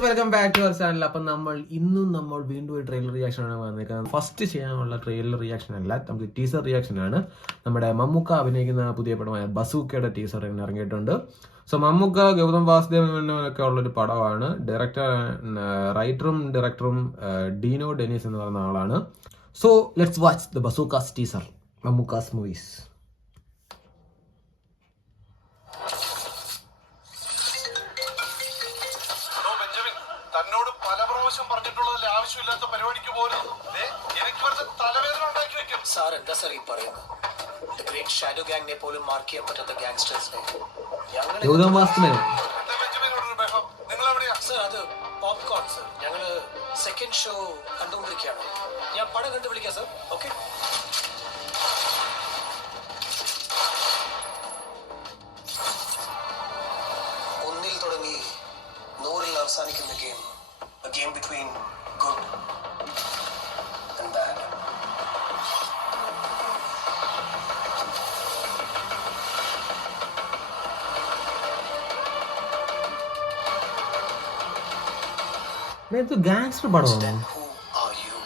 Guys, welcome back to our channel. അപ്പം നമ്മൾ വീണ്ടും ഒരു ട്രെയിലർ റിയാക്ഷൻ ആണ് വന്നിരിക്കുന്നത്. ഫസ്റ്റ് ചെയ്യാനുള്ള ട്രെയിലർ റിയാക്ഷൻ അല്ല, നമുക്ക് ടീസർ റിയാക്ഷൻ ആണ്. നമ്മുടെ മമ്മൂക്ക അഭിനയിക്കുന്ന പുതിയ പടമായ ബസൂക്കയുടെ ടീസർ ഇറങ്ങിയിട്ടുണ്ട്. സോ മമ്മൂക്ക, ഗൗതം വാസുദേവനൊക്കെ ഉള്ളൊരു പടമാണ്. റൈറ്ററും ഡയറക്ടറും ഡീനോ ഡെനീസ് എന്ന് പറയുന്ന ആളാണ്. So let's watch the Bazooka's teaser, Mammukka's movies. തന്നോട് പല പ്രാവശ്യം പറഞ്ഞിട്ടുള്ളതിൽ ആവശ്യമില്ലാത്ത പരിപാടിക്ക് പോലും എനിക്ക് വെറുതെ തലവേദന ഉണ്ടാക്കി വെക്കും. സാർ എന്താ സാർ ഈ പറയുന്നത്? ഗ്രേറ്റ് ഷാഡോ ഗാങ്ങിനെ പോലും മാർക്ക് ചെയ്യാൻ പറ്റാത്ത ഗാങ്സ്റ്റേഴ്സിനെ നിങ്ങൾ എവിടെയാ സാർ? അത് പോപ്കോൺ സാർ. ഞങ്ങള് സെക്കൻഡ് ഷോ കണ്ടുകൊണ്ടിരിക്കുകയാണ്. ഞാൻ പടം കണ്ടു വിളിക്കാം സാർ. ഓക്കെ. ഒന്നിൽ തുടങ്ങി 100-ൽ അവസാനിക്കുന്ന game. A game between good and bad. ഇത് ഗാങ്സ്റ്റർ പടമാണ്. Who are you?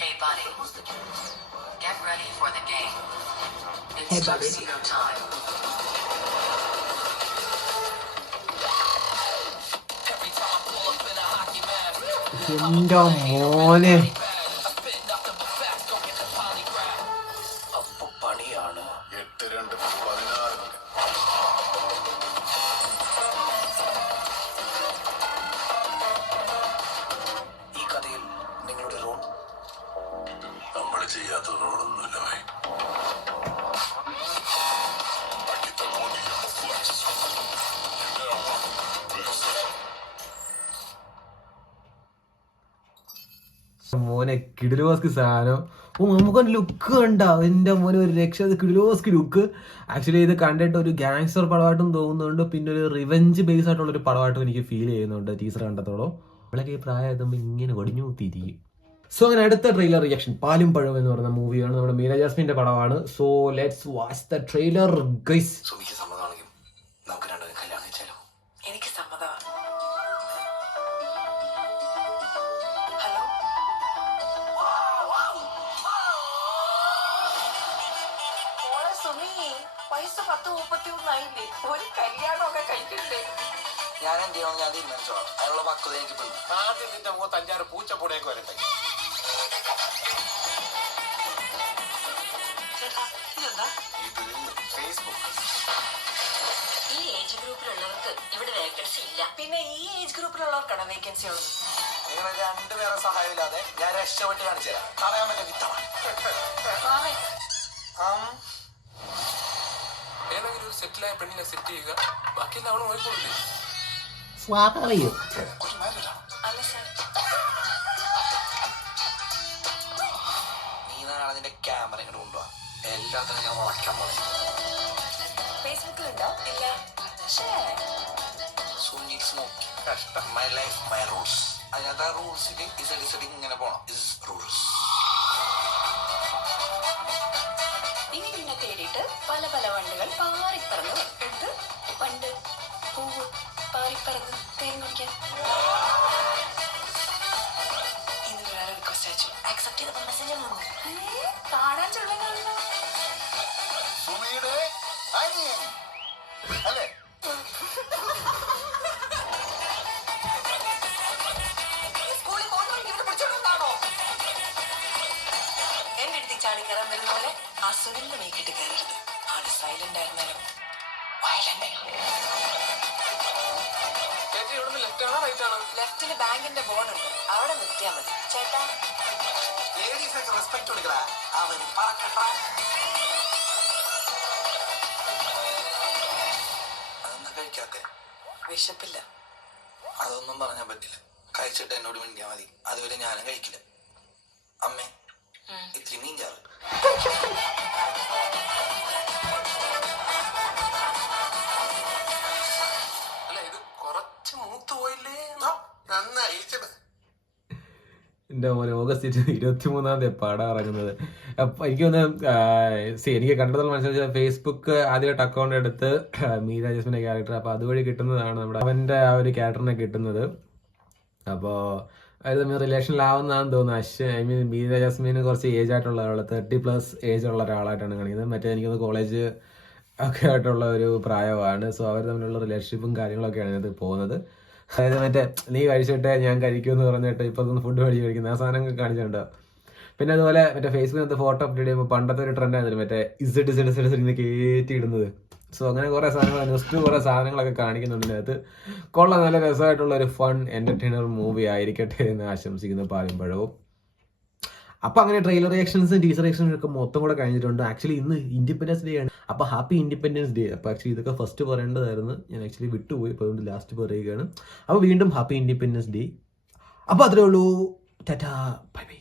Hey buddy, get ready for the game. It's tuxedo time. എന്റെ മോനെ, അപ്പൊ പണിയാണ്. 8-2-16 ഈ കഥയിൽ നിങ്ങളുടെ റോൾ? നമ്മൾ ചെയ്യാത്ത റോളൊന്നുമില്ല. മോനെ കിടിലോസ്കി സാധനം. നമുക്ക് ലുക്ക് കണ്ട എന്റെ മോനെ ഒരു രക്ഷ. കിടിലോസ്കി ലുക്ക്. ആക്ച്വലി ഇത് കണ്ടിട്ട് ഒരു ഗാങ്സ്റ്റർ പടമായിട്ടും തോന്നുന്നുണ്ട്, പിന്നെ ഒരു റിവെഞ്ച് ബേസ് ആയിട്ടുള്ള ഒരു പടമായിട്ടും എനിക്ക് ഫീൽ ചെയ്യുന്നുണ്ട് ടീച്ചർ കണ്ടത്തോളം. നമ്മളൊക്കെ ഈ പ്രായം എത്തുമ്പോൾ ഇങ്ങനെ ഒടിഞ്ഞു തിരികെ. സോ അങ്ങനെ അടുത്ത ട്രെയിലർ റിയാക്ഷൻ പാലും പഴവും എന്ന് പറയുന്ന മൂവിയാണ്. നമ്മുടെ മീര ജാസ്മിന്റെ പടമാണ്. So let's watch the trailer guys. സുമിക്ക് സമ്മതമാണെങ്കിൽ നമുക്ക് രണ്ടുപേരും കല്യാണം കഴിച്ചാലോ? എനിക്ക് സമ്മതമാണ്. വയസ്സ് 10-31 ഒരു കല്യാണമൊക്കെ കഴിക്കണ്ടേ? ഞാൻ എന്ത് ചെയ്യണം? ഞാൻ തീരുമാനിച്ചോളാം. അതിനുള്ള പക്വത എനിക്ക് പെടും. ആദ്യം നിന്റെ മുഖത്ത് 5-6 പൂച്ചപ്പൂടേക്ക് വരട്ടെ. ചേട്ടാ, ഇതെന്താ? ഇത് ഫേസ്ബുക്ക്. ഈ ഏജ് ഗ്രൂപ്പിലുള്ളവർക്ക് ഇവിടെ വേക്കൻസി ഇല്ല. പിന്നെ ഈ ഏജ് ഗ്രൂപ്പിലുള്ളവർക്കാണ് വേക്കൻസി ഉള്ളത്. നിങ്ങൾ രണ്ടുപേരെ സഹായമില്ലാതെ ഞാൻ രക്ഷപ്പെട്ട് കാണിച്ചു തരാം. തടയാൻ പറ്റിയ വിത്തമാണ്. ഏതെങ്കിലും ഒരു സെറ്റിലായ പെണ്ണിനെ സെറ്റ് ചെയ്യുക, ബാക്കിയെല്ലാം അവള് നോക്കിക്കൊള്ളില്ലേ? അല്ല സാർ, നീ നാളെ നിന്റെ ക്യാമറ ഇങ്ങോട്ട് കൊണ്ടുപോവാ. എല്ലാത്തിനും ഞാൻ വളയ്ക്കാൻ പോലെ. ഫേസ്ബുക്കിലുണ്ടോ? ഇല്ല. My life my rules. അതിനകത്ത് ആ റൂൾസിൽ ഇസടി ഇങ്ങനെ പോണം. റൂൾസ്. വീടിനെ തേടിയിട്ട് പല പല വണ്ടുകൾ പാറിപ്പറന്നു. എന്ത് വണ്ട്? പൂവ് പാറിപ്പറന്ന് തേൻ കുടിക്കാൻ. ഇന്ന് വേറെ റിക്വസ്റ്റ് അയച്ചു. ആക്സെപ്റ്റ് ചെയ്തപ്പോൾ മെസ്സേജ് കാണാൻ ചുള്ളങ്ങാണല്ലോ. സുമിയുടെ അനിയൻ അല്ലേ? സ്കൂളിൽ പോകുന്ന ഇവിടെ പിടിച്ചോണ്ടാണോ എന്റെ അടുത്ത് ചാടി കയറാൻ വരുന്ന പോലെ? ആ സുനിലിന്റെ മേക്കിട്ട് കയറരുത്. ആള് സൈലന്റ് ആയിരുന്നാലും വയലന്റ്. ചേച്ചി ഇവിടുന്ന് ലെഫ്റ്റ് ആണോ റൈറ്റ് ആണോ? ലെഫ്റ്റില് ബാങ്കിന്റെ ബോർഡ് ഉണ്ട്, അവിടെ നിർത്തിയാ മതി. ചേട്ടാ, ലേഡീസിനൊക്കെ റെസ്പെക്ട് കൊടുക്കടാ. അവൻ പറക്കട്ടാ. അതൊന്നും കഴിക്കാത്തെ? വിശപ്പില്ല. അതൊന്നും പറഞ്ഞാൻ പറ്റില്ല. കഴിച്ചിട്ട് എന്നോട് മിണ്ടിയാ മതി. അതുവരെ ഞാനും കഴിക്കില്ല. അമ്മേ, ഇത്തിരി മീൻ ചാറ്. അല്ല, ഇത് കുറച്ച് മൂത്ത് പോയില്ലേ? നന്നായി. എൻ്റെ പോലെ ഓഗസ്റ്റ് 23 പടം ഇറങ്ങുന്നത്. അപ്പം എനിക്ക് എനിക്ക് കണ്ടതിൽ മനസ്സിലാച്ചാൽ ഫേസ്ബുക്ക് ആദ്യമായിട്ട് അക്കൗണ്ട് എടുത്ത് മീര ജാസ്മിൻ്റെ ക്യാരക്ടർ, അപ്പോൾ അതുവഴി കിട്ടുന്നതാണ് നമ്മുടെ അവൻ്റെ ആ ഒരു ക്യാരക്ടറിനെ കിട്ടുന്നത്. അപ്പോൾ അത് തമ്മിൽ റിലേഷനിലാവുന്നതാണെന്ന് തോന്നുന്നു. മീര ജാസ്മിന് കുറച്ച് ഏജ് ആയിട്ടുള്ള ഒരാൾ, 30+ ഏജ് ഉള്ള ഒരാളായിട്ടാണ് കാണിക്കുന്നത്. മറ്റേ എനിക്കൊന്ന് കോളേജ് ഒക്കെ ആയിട്ടുള്ള ഒരു പ്രായമാണ്. സോ അവർ തമ്മിലുള്ള റിലേഷൻഷിപ്പും കാര്യങ്ങളൊക്കെയാണ് ഇതിനകത്ത് പോകുന്നത്. അതായത് മറ്റേ നീ കഴിച്ചിട്ടേ ഞാൻ കഴിക്കുമെന്ന് പറഞ്ഞിട്ട് ഇപ്പം ഒന്ന് ഫുഡ് മേടിച്ച് കഴിക്കുന്നത്, ആ സാധനങ്ങൾ കാണിച്ചിട്ടുണ്ടോ. പിന്നെ അതുപോലെ മറ്റേ ഫേസ്ബുക്കിനകത്ത് ഫോട്ടോ അപ്ഡേറ്റ് ചെയ്യുമ്പോൾ പണ്ടത്തെ ഒരു ട്രെൻഡ് ആയിരുന്നു മറ്റേ ഇസഡ് ഇങ്ങനെ കയറ്റി ഇടുന്നത്. സോ അങ്ങനെ കുറേ സാധനങ്ങൾ, നെക്സ്റ്റ് കുറേ സാധനങ്ങളൊക്കെ കാണിക്കുന്നുണ്ട് അതിനകത്ത്. കൊള്ളാം, നല്ല രസമായിട്ടുള്ള ഒരു ഫൺ എന്റർടൈനർ മൂവി ആയിരിക്കട്ടെ എന്ന് ആശംസിക്കുന്നു പാലുംപഴവും. അപ്പം അങ്ങനെ ട്രെയിലർ റിയാക്ഷൻസും ടീസർ റിയാക്ഷൻസും ഒക്കെ മൊത്തം കൂടെ കഴിഞ്ഞിട്ടുണ്ട്. ആക്ച്വലി ഇന്ന് ഇൻഡിപെൻഡൻസ് ഡേ ആണ്. അപ്പോൾ ഹാപ്പി ഇൻഡിപെൻഡൻസ് ഡേ. അപ്പോൾ ആക്ച്വലി ഇതൊക്കെ ഫസ്റ്റ് പറയേണ്ടതായിരുന്നു, ഞാൻ ആക്ച്വലി വിട്ടുപോയി. അപ്പോൾ അതുകൊണ്ട് ലാസ്റ്റ് പറയുകയാണ്. അപ്പോൾ വീണ്ടും ഹാപ്പി ഇൻഡിപെൻഡൻസ് ഡേ. അപ്പോൾ അത്രേ ഉള്ളൂ. Tata, bye bye.